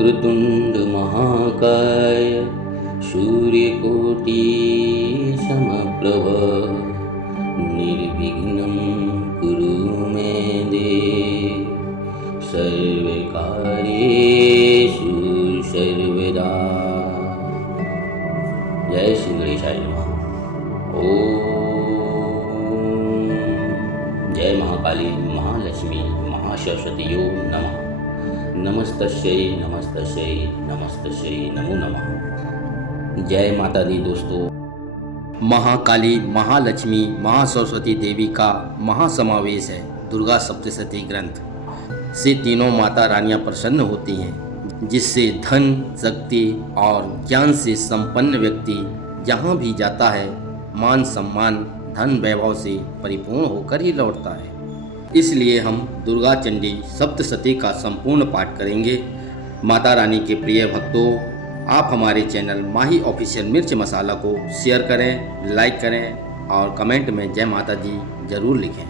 वक्रतुंड महाकाय सूर्यकोटि समप्रभ निर्विघ्नं कुरु मे देव सर्वकार्येषु सर्वदा। जय श्री गणेशाय नमः। ओम जय महाकाली महालक्ष्मी महासरस्वतीयो नमः। नमस्तस्यै नमस्तस्यै नमस्तस्यै नमो नमः। जय माता दी दोस्तों। महाकाली महालक्ष्मी महासरस्वती देवी का महासमावेश है दुर्गा सप्तशती ग्रंथ से तीनों माता रानियां प्रसन्न होती हैं, जिससे धन शक्ति और ज्ञान से संपन्न व्यक्ति जहाँ भी जाता है मान सम्मान धन वैभव से परिपूर्ण होकर ही लौटता है। इसलिए हम दुर्गा चंडी सप्तशती का संपूर्ण पाठ करेंगे। माता रानी के प्रिय भक्तों, आप हमारे चैनल माही ऑफिशियल मिर्च मसाला को शेयर करें, लाइक करें और कमेंट में जय माता जी जरूर लिखें।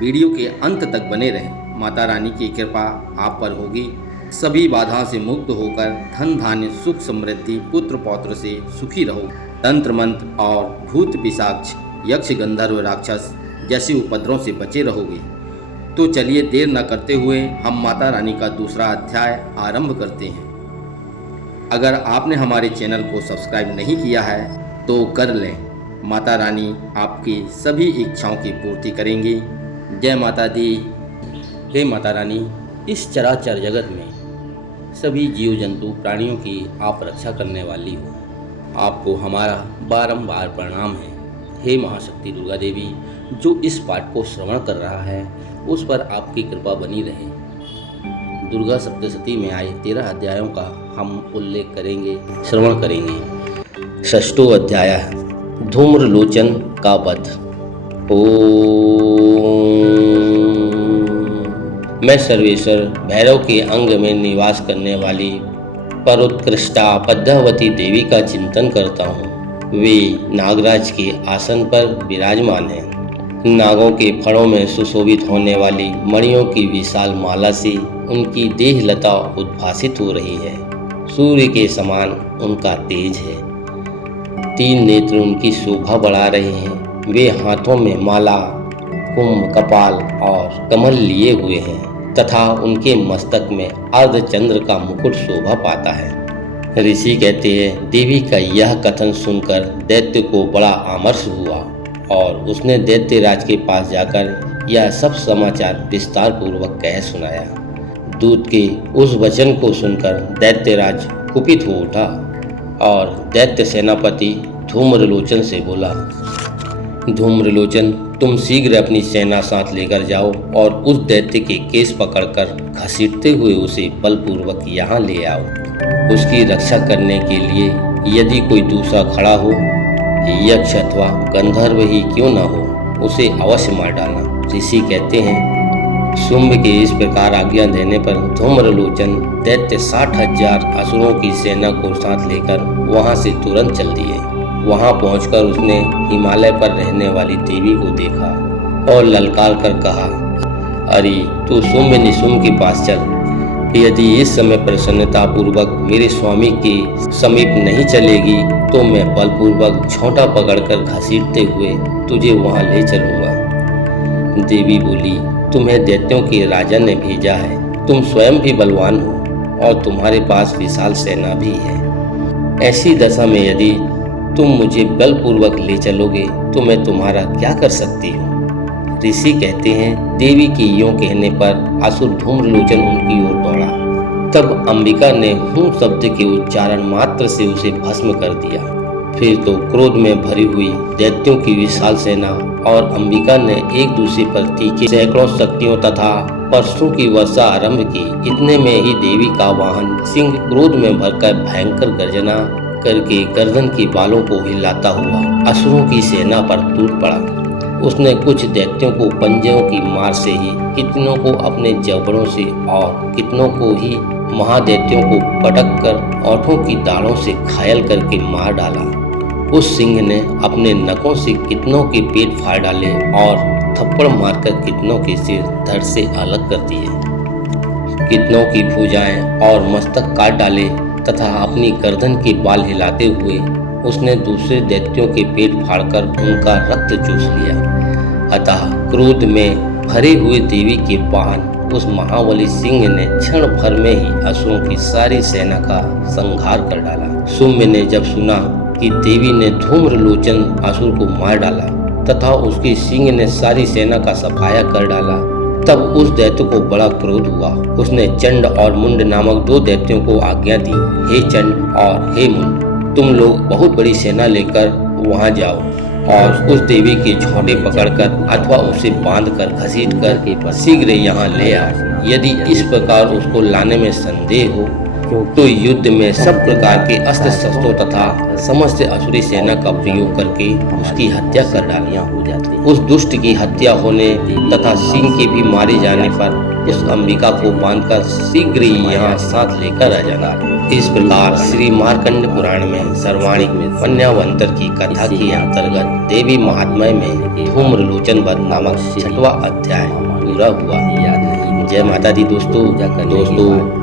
वीडियो के अंत तक बने रहें। माता रानी की कृपा आप पर होगी। सभी बाधाओं से मुक्त होकर धन धान्य सुख समृद्धि पुत्र पौत्र से सुखी रहो। तंत्र मंत्र और भूत पिशाच यक्ष गंधर्व राक्षस जैसे उपद्रवों से बचे रहोगे। तो चलिए देर न करते हुए हम माता रानी का दूसरा अध्याय आरंभ करते हैं। अगर आपने हमारे चैनल को सब्सक्राइब नहीं किया है तो कर लें। माता रानी आपकी सभी इच्छाओं की पूर्ति करेंगी। जय माता दी। हे माता रानी, इस चराचर जगत में सभी जीव जंतु प्राणियों की आप रक्षा करने वाली हो। आपको हमारा बारंबार प्रणाम है। हे महाशक्ति दुर्गा देवी, जो इस पाठ को श्रवण कर रहा है उस पर आपकी कृपा बनी रहे। दुर्गा सप्तशती में आए 13 अध्यायों का हम उल्लेख करेंगे, श्रवण करेंगे। षष्ठो अध्याय धूम्रलोचन का वध। मैं सर्वेश्वर भैरव के अंग में निवास करने वाली परोत्कृष्टा पद्मावती देवी का चिंतन करता हूँ। वे नागराज के आसन पर विराजमान हैं। नागों के फणों में सुशोभित होने वाली मणियों की विशाल माला से उनकी देहलता उद्भासित हो रही है। सूर्य के समान उनका तेज है। 3 नेत्र उनकी शोभा बढ़ा रहे हैं। वे हाथों में माला कुंभ कपाल और कमल लिए हुए हैं तथा उनके मस्तक में अर्धचंद्र का मुकुट शोभा पाता है। ऋषि कहते हैं, देवी का यह कथन सुनकर दैत्य को बड़ा आमर्ष हुआ और उसने दैत्यराज के पास जाकर यह सब समाचार विस्तार पूर्वक कह सुनाया। दूत के उस वचन को सुनकर दैत्यराज कुपित हो उठा और दैत्य सेनापति धूम्रलोचन से बोला, धूम्रलोचन, तुम शीघ्र अपनी सेना साथ लेकर जाओ और उस दैत्य के केस पकड़कर घसीटते हुए उसे बलपूर्वक यहाँ ले आओ। उसकी रक्षा करने के लिए यदि कोई दूसरा खड़ा हो, यक्ष अथवा गंधर्व ही क्यों न हो, उसे अवश्य मार डालना। ऋषि कहते हैं, शुंभ के इस प्रकार आज्ञा देने पर धूम्रलोचन दैत्य 60,000 असुरों की सेना को साथ लेकर वहां से तुरंत चल दिए। वहां पहुंचकर उसने हिमालय पर रहने वाली देवी को देखा और ललकार कर कहा, अरे तू शुंभ निशुंभ के पास चल। यदि इस समय प्रसन्नता पूर्वक मेरे स्वामी के समीप नहीं चलेगी तो मैं बलपूर्वक छोटा पकड़कर घसीटते हुए तुझे वहां ले चलूंगा। देवी बोली, तुम्हें दैत्यों के राजा ने भेजा है। तुम स्वयं भी बलवान हो और तुम्हारे पास विशाल सेना भी है। ऐसी दशा में यदि तुम मुझे बलपूर्वक ले चलोगे तो मैं तुम्हारा क्या कर सकती हूँ। ऋषि कहते हैं, देवी के यूं कहने पर असुर धूम्रलोचन उनकी ओर दौड़ा। तब अंबिका ने हूं शब्द के उच्चारण मात्र से उसे भस्म कर दिया। फिर तो क्रोध में भरी हुई दैत्यों की विशाल सेना और अंबिका ने एक दूसरे पर तीखे सैकड़ों शक्तियों तथा परशुओं की वर्षा आरंभ की। इतने में ही देवी का वाहन सिंह क्रोध में भरकर भयंकर गर्जना करके गर्दन के बालों को हिलाता हुआ असुरों की सेना पर टूट पड़ा। उसने कुछ दैत्यों को पंजों की मार से ही, कितनों को अपने जबड़ों से और कितनों को ही महादैत्यों को पटक कर ओठों की दाढ़ों से घायल करके मार डाला। उस सिंह ने अपने नखों से कितनों के पेट फाड़ डाले और थप्पड़ मारकर कितनों के सिर धड़ से अलग कर दिए। कितनों की भुजाएं और मस्तक काट डाले तथा अपनी गर्दन के बाल हिलाते हुए उसने दूसरे दैत्यों के पेट फाड़कर उनका रक्त चूस लिया। अतः क्रोध में भरे हुए देवी के वाहन उस महाबली सिंह ने क्षण भर में ही असुरों की सारी सेना का संहार कर डाला। शुम्भ ने जब सुना कि देवी ने धूम्रलोचन असुर को मार डाला तथा उसके सिंह ने सारी सेना का सफाया कर डाला, तब उस दैत्य को बड़ा क्रोध हुआ। उसने चंड और मुंड नामक 2 दैत्यों को आज्ञा दी, हे चंड और हे मुंड, तुम लोग बहुत बड़ी सेना लेकर वहां जाओ और उस देवी के झोंटे पकड़कर अथवा उसे बांधकर घसीटकर शीघ्र यहाँ ले आओ। यदि इस प्रकार उसको लाने में संदेह हो तो युद्ध में सब प्रकार के अस्त्र शस्त्रों तथा समस्त असुरी सेना का प्रयोग करके उसकी हत्या कर डालना हो जाती। उस दुष्ट की हत्या होने तथा सिंह के भी मारे जाने पर उस अंबिका को बांधकर शीघ्र ही यहाँ साथ लेकर आ जाना। इस प्रकार श्री मार्कंड पुराण में सर्वाणिक वन्यावंतर की कथा के अंतर्गत देवी महात्म्य में धूम्रलोचन वध नामक 6वां अध्याय पूरा हुआ। जय माता दी दोस्तों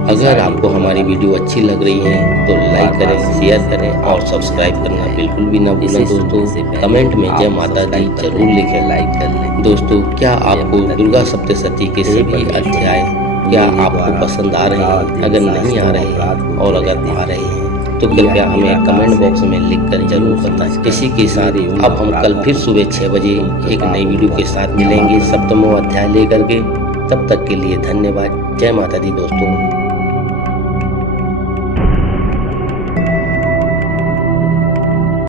अगर आपको हमारी वीडियो अच्छी लग रही है तो लाइक करें, शेयर करें और सब्सक्राइब करना बिल्कुल भी ना भूलें। दोस्तों कमेंट में जय माता दी जरूर लिखें, लाइक कर लें। दोस्तों क्या आपको दुर्गा सप्तशती के सभी अध्याय क्या आपको पसंद आ रहे हैं? अगर नहीं आ रहे हैं और अगर आ रहे हैं तो कृपया हमें कमेंट बॉक्स में लिखकर जरूर बताएं। इसी के साथ अब हम कल फिर सुबह 6 बजे एक नई वीडियो के साथ मिलेंगे 7वां अध्याय लेकर के। तब तक के लिए धन्यवाद। जय माता दी दोस्तों।